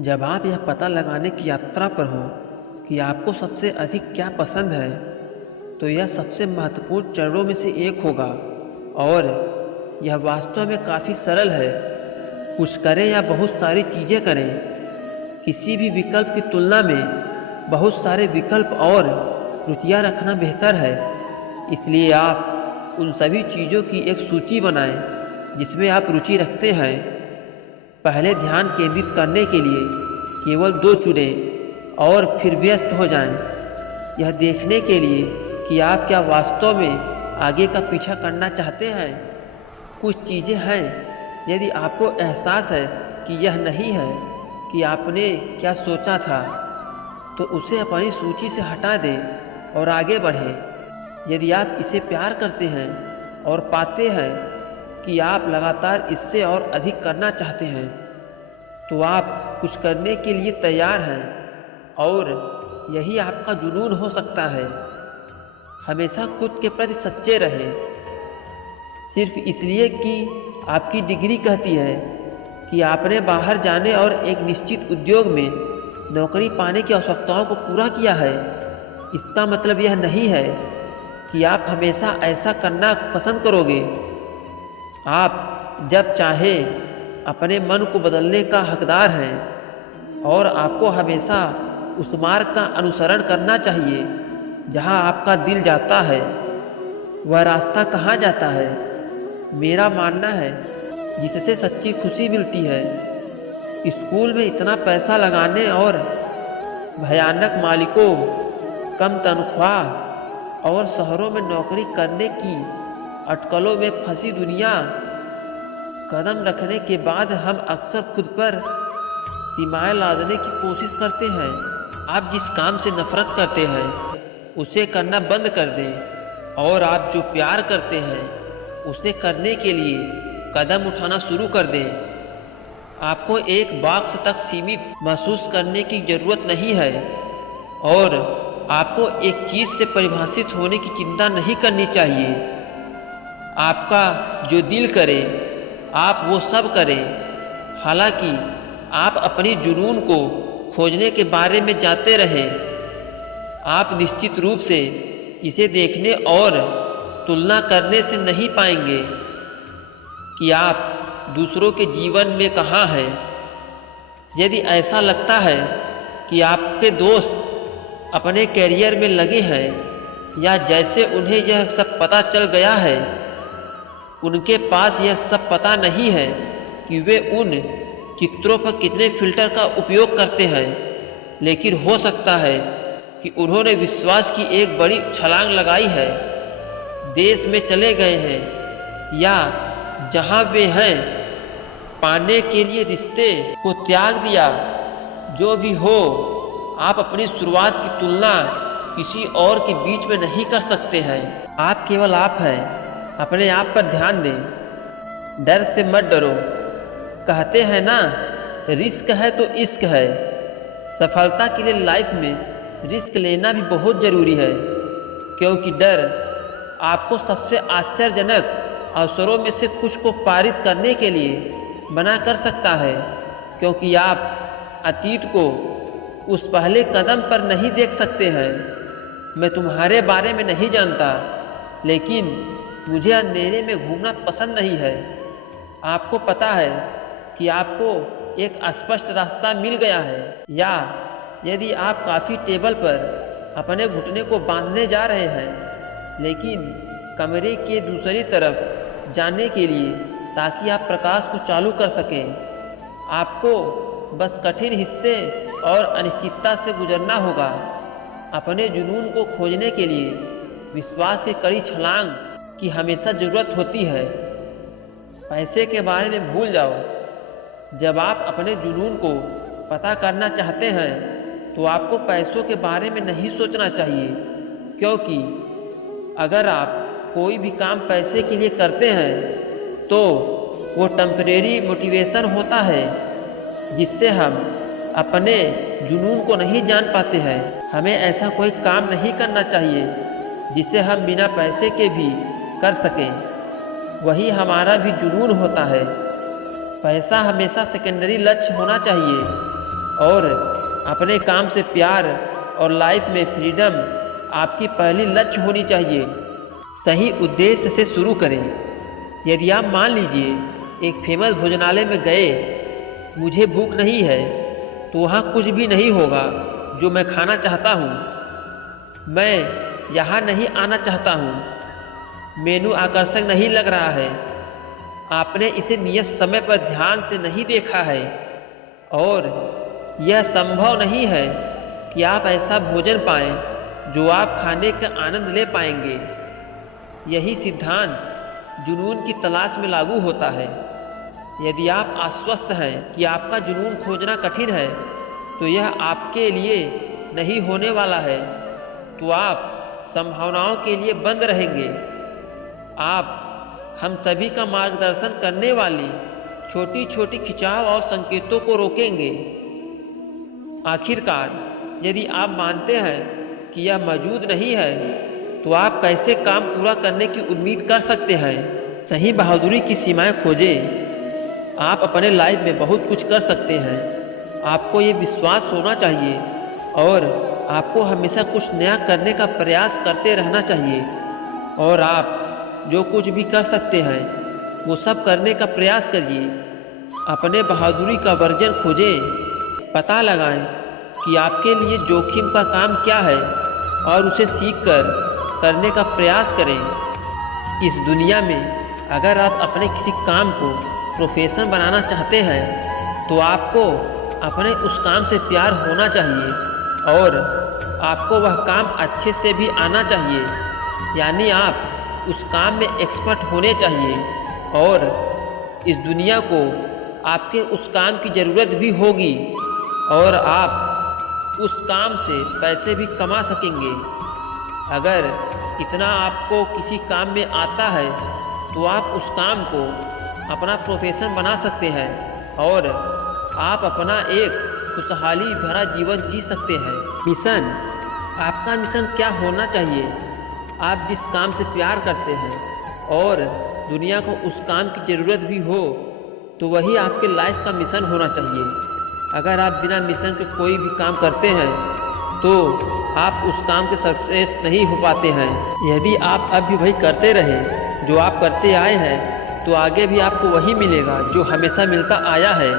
जब आप यह पता लगाने की यात्रा पर हो कि आपको सबसे अधिक क्या पसंद है, तो यह सबसे महत्वपूर्ण चरणों में से एक होगा और यह वास्तव में काफ़ी सरल है। कुछ करें या बहुत सारी चीज़ें करें, किसी भी विकल्प की तुलना में बहुत सारे विकल्प और रुचियाँ रखना बेहतर है। इसलिए आप उन सभी चीज़ों की एक सूची बनाएं जिसमें आप रुचि रखते हैं। पहले ध्यान केंद्रित करने के लिए केवल 2 चुनें और फिर व्यस्त हो जाएं, यह देखने के लिए कि आप क्या वास्तव में आगे का पीछा करना चाहते हैं। कुछ चीज़ें हैं, यदि आपको एहसास है कि यह नहीं है कि आपने क्या सोचा था, तो उसे अपनी सूची से हटा दें और आगे बढ़ें। यदि आप इसे प्यार करते हैं और पाते हैं कि आप लगातार इससे और अधिक करना चाहते हैं, तो आप कुछ करने के लिए तैयार हैं और यही आपका जुनून हो सकता है। हमेशा खुद के प्रति सच्चे रहें। सिर्फ इसलिए कि आपकी डिग्री कहती है कि आपने बाहर जाने और एक निश्चित उद्योग में नौकरी पाने की आवश्यकताओं को पूरा किया है, इसका मतलब यह नहीं है कि आप हमेशा ऐसा करना पसंद करोगे। आप जब चाहे अपने मन को बदलने का हकदार हैं और आपको हमेशा उस मार्ग का अनुसरण करना चाहिए जहां आपका दिल जाता है। वह रास्ता कहाँ जाता है? मेरा मानना है जिससे सच्ची खुशी मिलती है। स्कूल में इतना पैसा लगाने और भयानक मालिकों, कम तनख्वाह और शहरों में नौकरी करने की अटकलों में फंसी दुनिया कदम रखने के बाद हम अक्सर खुद पर सीमाएं लादने की कोशिश करते हैं। आप जिस काम से नफरत करते हैं उसे करना बंद कर दें और आप जो प्यार करते हैं उसे करने के लिए कदम उठाना शुरू कर दें। आपको एक बॉक्स तक सीमित महसूस करने की ज़रूरत नहीं है और आपको एक चीज़ से परिभाषित होने की चिंता नहीं करनी चाहिए। आपका जो दिल करे आप वो सब करें। हालांकि आप अपनी जुनून को खोजने के बारे में जानते रहें, आप निश्चित रूप से इसे देखने और तुलना करने से नहीं पाएंगे कि आप दूसरों के जीवन में कहाँ हैं। यदि ऐसा लगता है कि आपके दोस्त अपने कैरियर में लगे हैं या जैसे उन्हें यह सब पता चल गया है, उनके पास यह सब पता नहीं है कि वे उन चित्रों पर कितने फिल्टर का उपयोग करते हैं, लेकिन हो सकता है कि उन्होंने विश्वास की एक बड़ी छलांग लगाई है, देश में चले गए हैं या जहां वे हैं पाने के लिए रिश्ते को त्याग दिया। जो भी हो, आप अपनी शुरुआत की तुलना किसी और के बीच में नहीं कर सकते हैं। आप केवल आप हैं। अपने आप पर ध्यान दें। डर से मत डरो। कहते हैं ना, रिस्क है तो इश्क है। सफलता के लिए लाइफ में रिस्क लेना भी बहुत ज़रूरी है, क्योंकि डर आपको सबसे आश्चर्यजनक अवसरों में से कुछ को पारित करने के लिए मना कर सकता है। क्योंकि आप अतीत को उस पहले कदम पर नहीं देख सकते हैं। मैं तुम्हारे बारे में नहीं जानता, लेकिन मुझे अंधेरे में घूमना पसंद नहीं है। आपको पता है कि आपको एक स्पष्ट रास्ता मिल गया है, या यदि आप काफ़ी टेबल पर अपने घुटने को बांधने जा रहे हैं, लेकिन कमरे के दूसरी तरफ जाने के लिए, ताकि आप प्रकाश को चालू कर सकें। आपको बस कठिन हिस्से और अनिश्चितता से गुजरना होगा। अपने जुनून को खोजने के लिए विश्वास की कड़ी छलांग की हमेशा ज़रूरत होती है। पैसे के बारे में भूल जाओ। जब आप अपने जुनून को पता करना चाहते हैं तो आपको पैसों के बारे में नहीं सोचना चाहिए, क्योंकि अगर आप कोई भी काम पैसे के लिए करते हैं तो वो टेम्परेरी मोटिवेशन होता है जिससे हम अपने जुनून को नहीं जान पाते हैं। हमें ऐसा कोई काम नहीं करना चाहिए जिसे हम बिना पैसे के भी कर सकें। वही हमारा भी जुनून होता है। पैसा हमेशा सेकेंडरी लक्ष्य होना चाहिए और अपने काम से प्यार और लाइफ में फ्रीडम आपकी पहली लक्ष्य होनी चाहिए। सही उद्देश्य से शुरू करें। यदि आप मान लीजिए एक फेमस भोजनालय में गए, मुझे भूख नहीं है, तो वहाँ कुछ भी नहीं होगा जो मैं खाना चाहता हूँ। मैं यहाँ नहीं आना चाहता हूँ। मेनू आकर्षक नहीं लग रहा है। आपने इसे नियत समय पर ध्यान से नहीं देखा है और यह संभव नहीं है कि आप ऐसा भोजन पाएं जो आप खाने का आनंद ले पाएंगे। यही सिद्धांत जुनून की तलाश में लागू होता है। यदि आप आश्वस्त हैं कि आपका जुनून खोजना कठिन है, तो यह आपके लिए नहीं होने वाला है, तो आप संभावनाओं के लिए बंद रहेंगे। आप हम सभी का मार्गदर्शन करने वाली छोटी छोटी खिंचाव और संकेतों को रोकेंगे। आखिरकार, यदि आप मानते हैं कि यह मौजूद नहीं है, तो आप कैसे काम पूरा करने की उम्मीद कर सकते हैं? सही बहादुरी की सीमाएं खोजें। आप अपने लाइफ में बहुत कुछ कर सकते हैं। आपको ये विश्वास होना चाहिए और आपको हमेशा कुछ नया करने का प्रयास करते रहना चाहिए। और आप जो कुछ भी कर सकते हैं वो सब करने का प्रयास करिए। अपने बहादुरी का वर्जन खोजें। पता लगाएं कि आपके लिए जोखिम का काम क्या है और उसे सीखकर करने का प्रयास करें। इस दुनिया में अगर आप अपने किसी काम को प्रोफेशन बनाना चाहते हैं, तो आपको अपने उस काम से प्यार होना चाहिए और आपको वह काम अच्छे से भी आना चाहिए। यानी आप उस काम में एक्सपर्ट होने चाहिए और इस दुनिया को आपके उस काम की ज़रूरत भी होगी और आप उस काम से पैसे भी कमा सकेंगे। अगर इतना आपको किसी काम में आता है, तो आप उस काम को अपना प्रोफेशन बना सकते हैं और आप अपना एक खुशहाली भरा जीवन जी सकते हैं। मिशन। आपका मिशन क्या होना चाहिए? आप जिस काम से प्यार करते हैं और दुनिया को उस काम की ज़रूरत भी हो, तो वही आपके लाइफ का मिशन होना चाहिए। अगर आप बिना मिशन के कोई भी काम करते हैं, तो आप उस काम के सर्वश्रेष्ठ नहीं हो पाते हैं। यदि आप अब भी वही करते रहे जो आप करते आए हैं, तो आगे भी आपको वही मिलेगा जो हमेशा मिलता आया है।